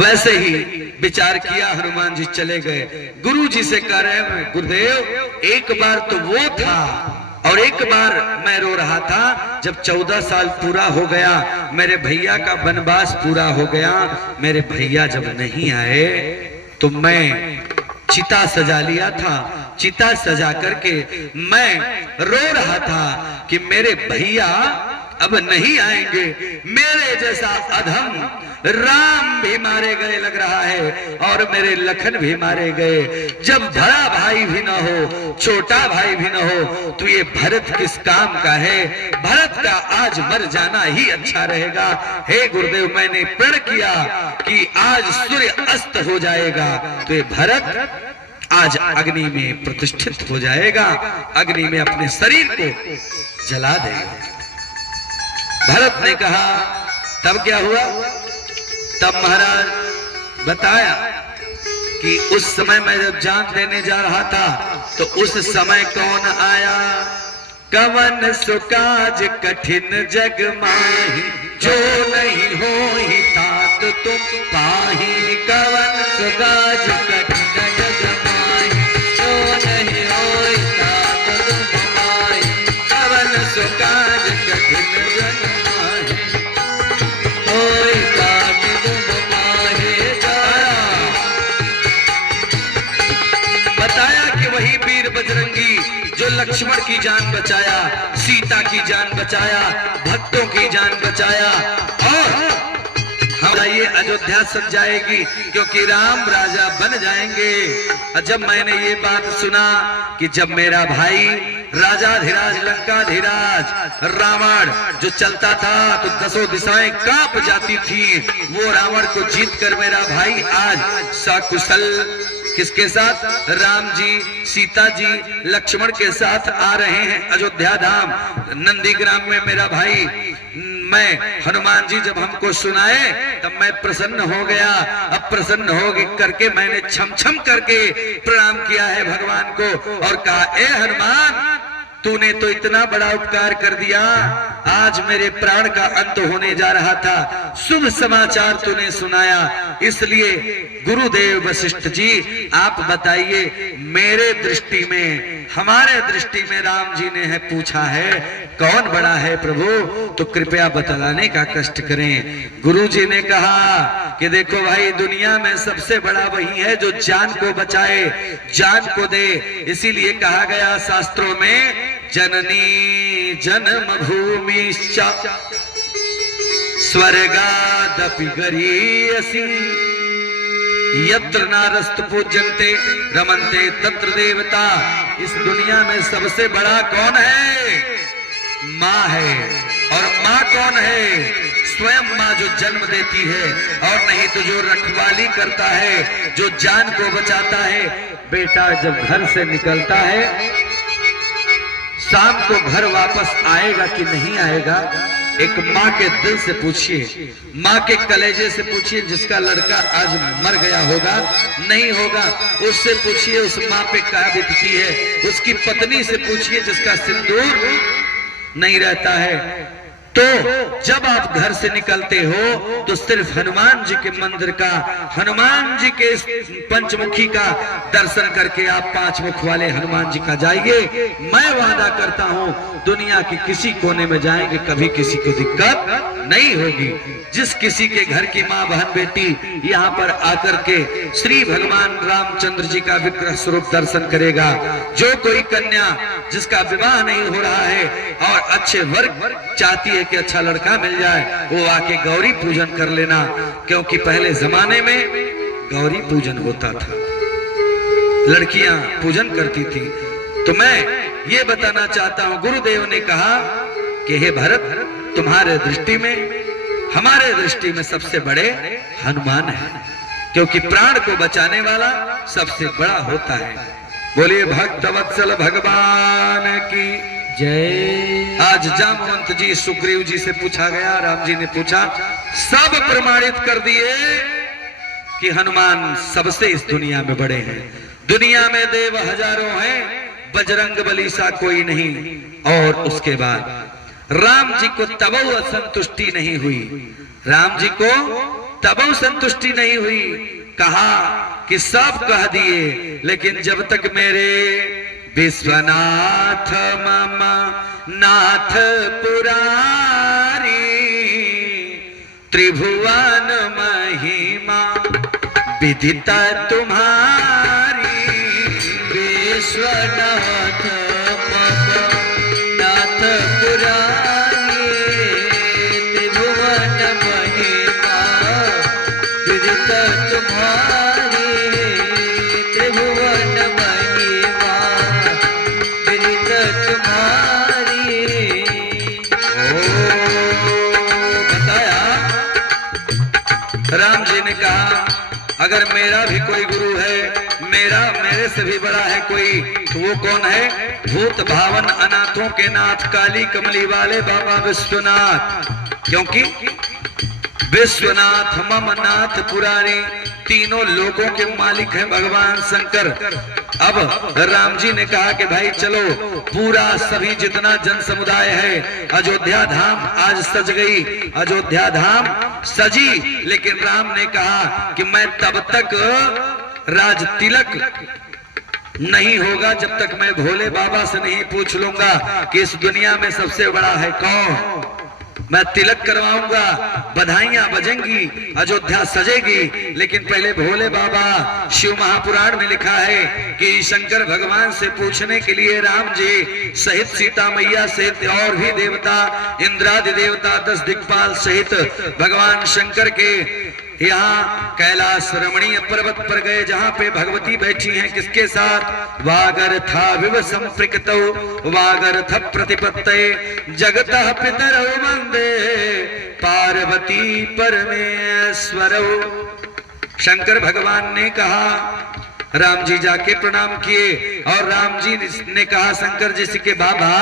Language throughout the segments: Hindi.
वैसे ही विचार किया, हनुमान जी चले गए। गुरु जी से कह रहे हैं, गुरुदेव एक बार तो वो था और एक बार मैं रो रहा था जब 14 साल पूरा हो गया, मेरे भैया का वनवास पूरा हो गया, मेरे भैया जब नहीं आए तो मैं चिता सजा लिया था। चिता सजा करके मैं रो रहा था कि मेरे भैया अब नहीं आएंगे, मेरे जैसा अधम राम भी मारे गए लग रहा है और मेरे लखन भी मारे गए। जब बड़ा भाई भी न हो, छोटा भाई भी न हो, तो ये भरत किस काम का है? भरत का आज मर जाना ही अच्छा रहेगा। हे गुरुदेव, मैंने प्रण किया कि आज सूर्य अस्त हो जाएगा तो ये भरत आज अग्नि में प्रतिष्ठित हो जाएगा, अग्नि में अपने शरीर को जला देगा। भरत ने कहा, तब क्या हुआ? तब महाराज बताया कि उस समय मैं जब जान देने जा रहा था तो उस समय कौन आया? कवन सुकाज कठिन जग माही, जो नहीं हो ही तात तुम पाही। कवन सुकाज कठिन जग माही, जो नहीं हो ही तात तुम पाही। कवन सुकाज कठिन जग माही, होई तात तुम पाही। बताया कि वही वीर बजरंगी जो लक्ष्मण की जान बचाया, सीता की जान बचाया, भक्तों की जान बचाया। और हमारा ये अयोध्या सज जाएगी क्योंकि राम राजा बन जाएंगे। और जब मैंने ये बात सुना कि जब मेरा भाई राजाधिराज लंकाधिराज रावण जो चलता था तो दसों दिशाएं कांप जाती थी, वो रावण को जीतकर मेरा भाई आज सकुशल किसके साथ? राम जी, सीता जी, लक्ष्मण के साथ आ रहे हैं अयोध्या धाम। नंदीग्राम में मेरा भाई, मैं हनुमान जी जब हमको सुनाए तब मैं प्रसन्न हो गया। अब प्रसन्न हो करके मैंने छम छम करके प्रणाम किया है भगवान को और कहा, ए हनुमान, तूने तो इतना बड़ा उपकार कर दिया, आज मेरे प्राण का अंत होने जा रहा था, शुभ समाचार तूने सुनाया। इसलिए गुरुदेव वशिष्ठ जी, आप बताइए, मेरे दृष्टि में, हमारे दृष्टि में राम जी ने है पूछा है कौन बड़ा है प्रभु, तो कृपया बतलाने का कष्ट करें। गुरु जी ने कहा कि देखो भाई, दुनिया में सबसे बड़ा वही है जो जान को बचाए, जान को दे। इसीलिए कहा गया शास्त्रों में, जननी जन्म भूमि स्वर्गादपि गरीयसी, यत्र नारस्त पूज्यन्ते रमन्ते तत्र देवता। इस दुनिया में सबसे बड़ा कौन है? माँ है। और माँ कौन है? स्वयं माँ जो जन्म देती है, और नहीं तो जो रखवाली करता है, जो जान को बचाता है। बेटा जब घर से निकलता है, शाम को घर वापस आएगा कि नहीं आएगा, एक माँ के दिल से पूछिए, माँ के कलेजे से पूछिए। जिसका लड़का आज मर गया होगा, नहीं होगा, उससे पूछिए उस माँ पे क्या बीतती है। उसकी पत्नी से पूछिए जिसका सिंदूर नहीं रहता है। तो जब आप घर से निकलते हो तो सिर्फ हनुमान जी के मंदिर का, हनुमान जी के पंचमुखी का दर्शन करके आप पांच मुख वाले हनुमान जी का जाइए। मैं वादा करता हूं दुनिया के किसी कोने में जाएंगे, कभी किसी को दिक्कत नहीं होगी। जिस किसी के घर की माँ बहन बेटी यहाँ पर आकर के श्री भगवान रामचंद्र जी का विग्रह स्वरूप दर्शन करेगा, जो कोई कन्या जिसका विवाह नहीं हो रहा है और अच्छे वर्ग चाहती है कि अच्छा लड़का मिल जाए, वो आके गौरी पूजन कर लेना। क्योंकि पहले जमाने में गौरी पूजन होता था, लड़कियां पूजन करती थी। तो मैं ये बताना चाहता हूं, गुरुदेव ने कहा कि हे भरत, तुम्हारे दृष्टि में, हमारे दृष्टि में सबसे बड़े हनुमान है, क्योंकि प्राण को बचाने वाला सबसे बड़ा होता है। बोलिए भक्तवत्सल भगवान की जय। आज जामवंत जी, सुग्रीव जी से पूछा गया, राम जी ने पूछा, सब प्रमाणित कर दिए कि हनुमान सबसे इस दुनिया में बड़े हैं। दुनिया में देव हजारों हैं, बजरंग बली सा कोई नहीं। और उसके बाद राम जी को तब संतुष्टि नहीं हुई, राम जी को तब संतुष्टि नहीं हुई। कहा कि सब कह दिए, लेकिन जब तक मेरे विश्वनाथ मम नाथ पुरारी त्रिभुवन महिमा विदिता तुम्हारी। विश्वनाथ मम नाथ पुरारी त्रिभुवन महिमा विदिता तुम्हारी। त्रिभुवन महिमा विदिता तुम्हारी। बताया राम जी ने कहा अगर मेरा भी कोई गुरु है, मेरे से भी बड़ा है कोई, तो वो कौन है? भूत भावन अनाथों के नाथ, काली कमली वाले बाबा विश्वनाथ। क्योंकि विश्वनाथ मम नाथ पुरारी, तीनों लोगों के मालिक हैं भगवान शंकर। अब राम जी ने कहा कि भाई चलो, पूरा सभी जितना जन समुदाय है, अयोध्या धाम आज सज गई, अयोध्या धाम सजी। लेकिन राम ने कहा कि मैं तब तक राज तिलक नहीं होगा जब तक मैं भोले बाबा से नहीं पूछ लूंगा कि इस दुनिया में सबसे बड़ा है कौन। मैं तिलक करवाऊंगा, बधाइयां बजेंगी, अयोध्या सजेगी, लेकिन पहले भोले बाबा, शिव महापुराण में लिखा है कि शंकर भगवान से पूछने के लिए राम जी सहित सीता मैया सहित और भी देवता, इंद्रादि देवता, 10 दिक्पाल सहित भगवान शंकर के यहाँ कैलाश रमणीय पर्वत पर गए, जहाँ पे भगवती बैठी हैं। किसके साथ? वागर्था विव संपृक्तौ वागर्थ प्रतिपत्तये जगतः पितरौ वंदे पार्वती परमेश्वरौ। शंकर भगवान ने कहा, राम जी जाके प्रणाम किए और राम जी ने कहा शंकर जी से कि बाबा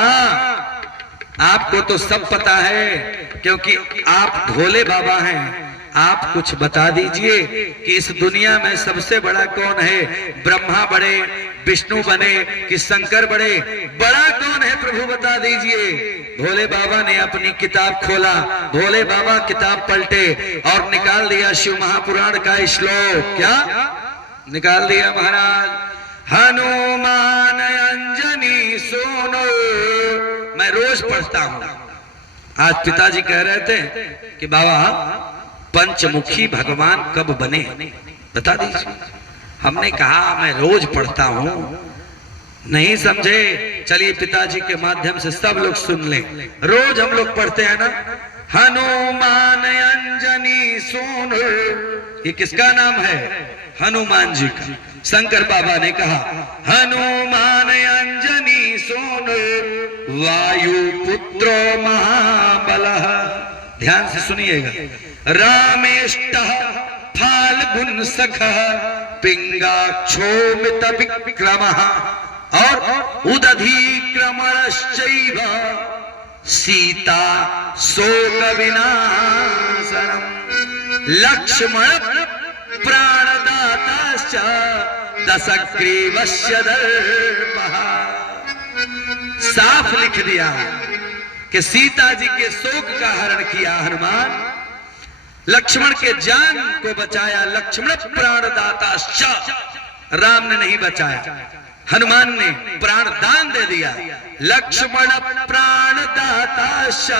आपको तो सब पता है, क्योंकि आप भोले बाबा हैं, आप कुछ बता दीजिए कि इस दुनिया में सबसे बड़ा कौन है? ब्रह्मा बड़े, विष्णु बने कि शंकर बड़े? बड़ा कौन है प्रभु बता दीजिए। भोले बाबा ने अपनी किताब खोला, भोले बाबा किताब पलटे और निकाल दिया शिव महापुराण का श्लोक। क्या निकाल दिया महाराज? हनुमान अंजनी सोनो। मैं रोज पढ़ता हूं। आज पिताजी कह रहे थे कि बाबा पंचमुखी भगवान कब बने, बता दीजिए। हमने कहा मैं रोज पढ़ता हूं, नहीं समझे? चलिए पिताजी के माध्यम से सब लोग सुन लें। रोज हम लोग पढ़ते हैं ना, हनुमान अंजनी सोन। ये किसका नाम है? हनुमान जी का। शंकर बाबा ने कहा हनुमान अंजनी सोन वायु पुत्रो महाबल। ध्यान से सुनिएगा। रामेष्ट फाल्गुन सख पिंगाक्षोमित विक्रम और उदधी क्रमश्चैव सीता शोक विनाशनम लक्ष्मण प्राणदाताश्च दशग्रीवस्य दर्पः। साफ लिख दिया कि सीता जी के शोक का हरण किया हनुमान, लक्ष्मण के जान को बचाया। लक्ष्मण प्राणदाताश्च, राम ने नहीं बचाया, हनुमान ने प्राण दान दे दिया। लक्ष्मण प्राणदाताश्च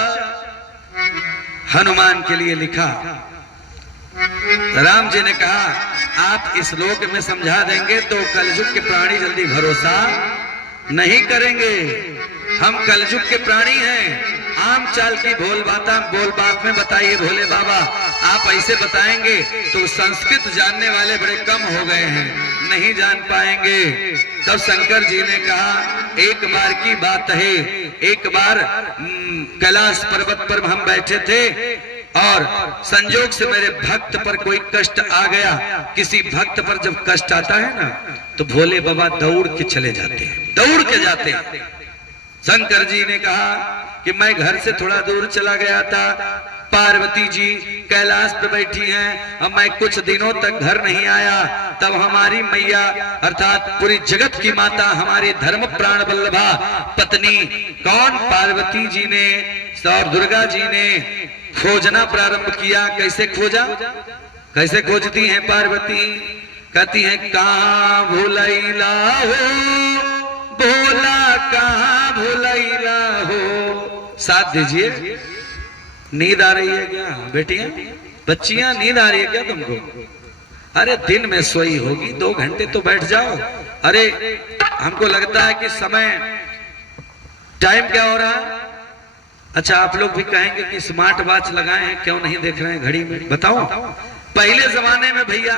हनुमान के लिए लिखा। राम जी ने कहा आप इस लोक में समझा देंगे तो कलयुग के प्राणी जल्दी भरोसा नहीं करेंगे। हम कलयुग के प्राणी हैं। आम चाल की बोल बात में बताइए भोले बाबा, आप ऐसे बताएंगे तो संस्कृत जानने वाले बड़े कम हो गए हैं, नहीं जान पाएंगे। तब शंकर जी ने कहा एक बार की बात है, एक बार कैलाश पर्वत पर हम बैठे थे और संजोग से मेरे भक्त पर कोई कष्ट आ गया। किसी भक्त पर जब कष्ट आता है ना तो भोले बाबा दौड़ के चले जाते हैं, दौड़ के जाते हैं। शंकर जी ने कहा कि मैं घर से थोड़ा दूर चला गया था, पार्वती जी कैलाश पे बैठी हैं, अब मैं कुछ दिनों तक घर नहीं आया। तब हमारी मैया अर्थात पूरी जगत की माता हमारी धर्म प्राण वल्लभा पत्नी कौन पार्वती जी ने और दुर्गा जी ने खोजना प्रारंभ किया। कैसे खोजा? कैसे खोजती हैं पार्वती, कहती हैं कहाँ भूलैला हो भोला, कहाँ भूलैला हो। साथ दीजिए। नींद आ रही है क्या बेटियां, बच्चियां, नींद आ रही है क्या तुमको? अरे दिन में सोई होगी, 2 घंटे तो बैठ जाओ। अरे हमको लगता है कि समय, टाइम क्या हो रहा है? अच्छा आप लोग भी कहेंगे कि स्मार्ट वॉच लगाए हैं, क्यों नहीं देख रहे हैं घड़ी में? बताओ। पहले जमाने में भैया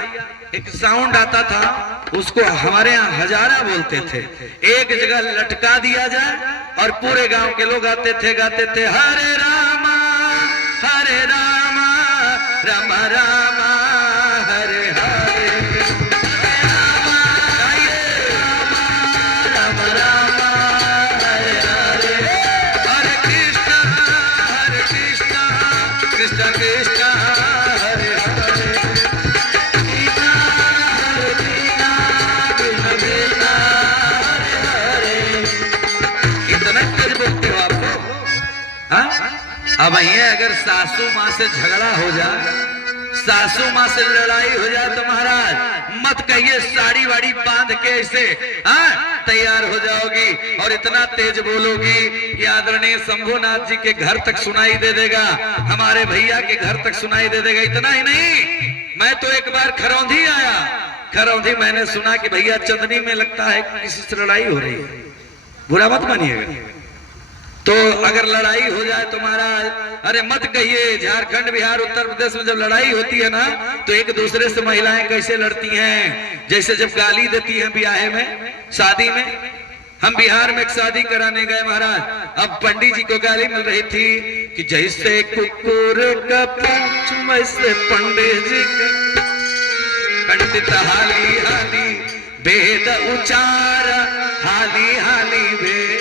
एक साउंड आता था, उसको हमारे यहाँ हजारा बोलते थे। एक जगह लटका दिया जाए और पूरे गांव के लोग आते थे, गाते थे हरे रामा राम रामा हरे हरे, राम रामा हरे हरे, हरे कृष्ण कृष्ण कृष्ण हरे हरे, इतना तेज बोलते हो आप लोग। अब यही अगर सासू माँ से झगड़ा हो जाए, सासू माँ से लड़ाई हो जाए तो महाराज मत कहिए साड़ी वाड़ी बांध के ऐसे तैयार हो जाओगी और इतना तेज बोलोगी कि आदरणीय शंभुनाथ जी के घर तक सुनाई दे देगा, हमारे भैया के घर तक सुनाई दे देगा। इतना ही नहीं, मैं तो एक बार खरौंधी आया, खरौंधी मैंने सुना कि भैया चंदनी में लगता है किसी से लड़ाई हो रही है, बुरा मत मानिएगा। तो अगर लड़ाई हो जाए तो महाराज अरे मत कहिए, झारखंड बिहार उत्तर प्रदेश में जब लड़ाई होती है ना तो एक दूसरे से महिलाएं कैसे लड़ती हैं, जैसे जब गाली देती हैं ब्याहे में, शादी में। हम बिहार में एक शादी कराने गए महाराज, अब पंडित जी को गाली मिल रही थी कि जैसे कुकुर का पूंछ वैसे पंडित जी का, पंडित हाली हाली वेद उचार हाली हाली वेद।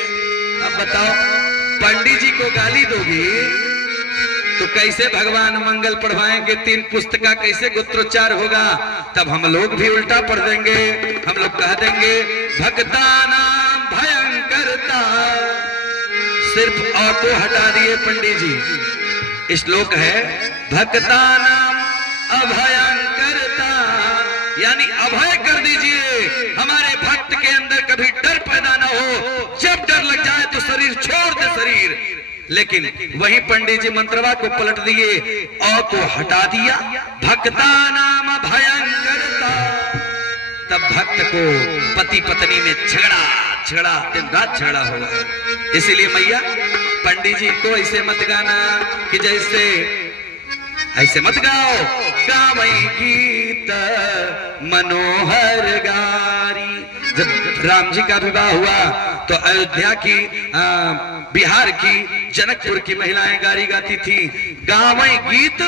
अब बताओ पंडित जी को गाली दोगी तो कैसे भगवान मंगल पढ़वाएंगे, 3 पुस्तका कैसे गोत्रोच्चार होगा? तब हम लोग भी उल्टा पढ़ देंगे, हम लोग कह देंगे भक्ता नाम भयंकरता, सिर्फ ऑटो हटा दिए पंडित जी। श्लोक है भक्ता नाम अभयंकरता, यानी अभय कर दीजिए, हमारे भक्त के अंदर कभी डर पैदा ना हो, जब डर लग जाए तो शरीर छोड़ दे शरीर। लेकिन वही पंडित जी मंत्रवा को पलट दिए, औ को हटा दिया, भक्ता नाम भयंकरता। तब भक्त को पति पत्नी में झगड़ा दिन रात झगड़ा होगा। इसीलिए मैया पंडित जी को ऐसे मत गाना कि जैसे, ऐसे मत गाओ, गावई गीत मनोहर गारी। जब राम जी का विवाह हुआ तो अयोध्या की बिहार की जनकपुर की महिलाएं गारी गाती थी, गावई गीत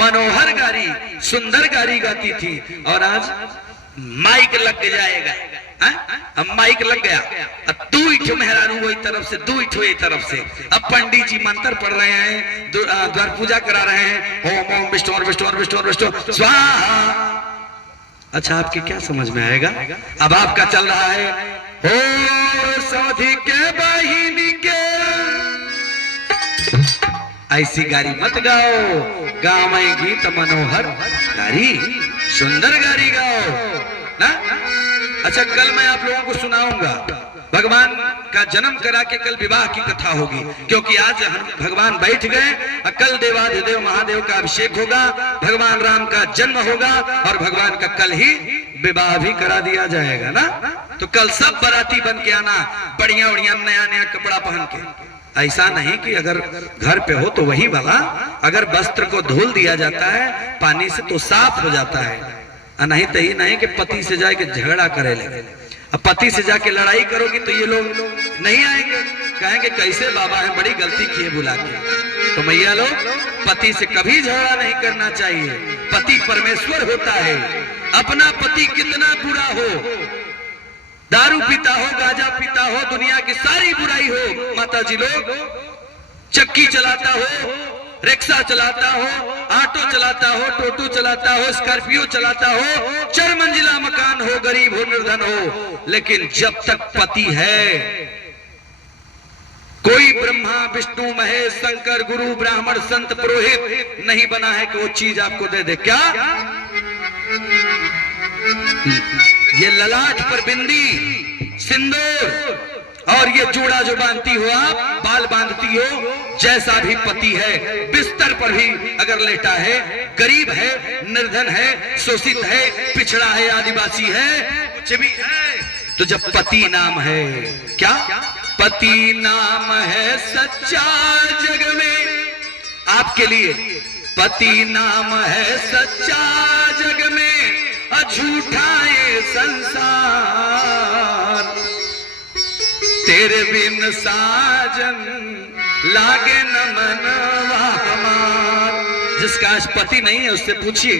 मनोहर गारी, सुंदर गारी गाती थी। और आज माइक लग जाएगा, अब माइक लग गया, अब तू इठो मेहरारू वही तरफ से, तू इठो ये तरफ से। अब पंडित जी मंत्र पढ़ रहे हैं, द्वार पूजा करा रहे हैं, ओम ओम विष्णु विष्णु विष्णु विष्णु स्वाहा। अच्छा आपके क्या समझ में आएगा? अब आपका चल रहा है हो सौधी के बहिनी के, ऐसी गारी मत गाओ, गावई गीत मनोहर गारी, सुंदर गारी गाओ ना। अच्छा कल मैं आप लोगों को सुनाऊंगा, भगवान का जन्म करा के कल विवाह की कथा होगी, क्योंकि आज भगवान बैठ गए, कल देवाधिदेव महादेव का अभिषेक होगा, भगवान राम का जन्म होगा और भगवान का कल ही विवाह भी करा दिया जाएगा ना। तो कल सब बाराती बन के आना, बढ़िया बढ़िया नया नया कपड़ा पहन के। ऐसा नहीं कि अगर घर पे हो तो वही वाला, अगर वस्त्र को धुल दिया जाता है पानी से तो साफ हो जाता है, नहीं तो ही नहीं कि पति से जाके झगड़ा करे ले। अब पति से जाके लड़ाई करोगी तो ये लोग नहीं आएंगे, कहेंगे कैसे बाबा है, बड़ी गलती किए बुला के। तो मैया लोग पति से कभी झगड़ा नहीं करना चाहिए, पति परमेश्वर होता है। अपना पति कितना बुरा हो, दारू पीता हो, गांजा पीता हो, दुनिया की सारी बुराई हो, माता जी लोग चक्की चलाता हो, रिक्शा चलाता हो, ऑटो चलाता हो, टोटो चलाता हो, स्कॉर्पियो चलाता हो, 4 मंजिला मकान हो, गरीब हो निर्धन हो, लेकिन जब तक पति है कोई ब्रह्मा विष्णु महेश शंकर गुरु ब्राह्मण संत पुरोहित नहीं बना है कि वो चीज आपको दे दे। क्या ये ललाट पर बिंदी, सिंदूर और ये जूड़ा जो बांधती हो आप, बाल बांधती हो, जैसा भी पति है बिस्तर पर भी अगर लेटा है, गरीब है, निर्धन है, शोषित है, पिछड़ा है, आदिवासी है, कुछ भी है, तो जब पति नाम है, क्या पति नाम है सच्चा जग में, आपके लिए पति नाम है सच्चा जग में, झूठा ये संसार, तेरे बिन साजन लागे न मनवा हमार। जिसका आज पति नहीं है उससे पूछिए।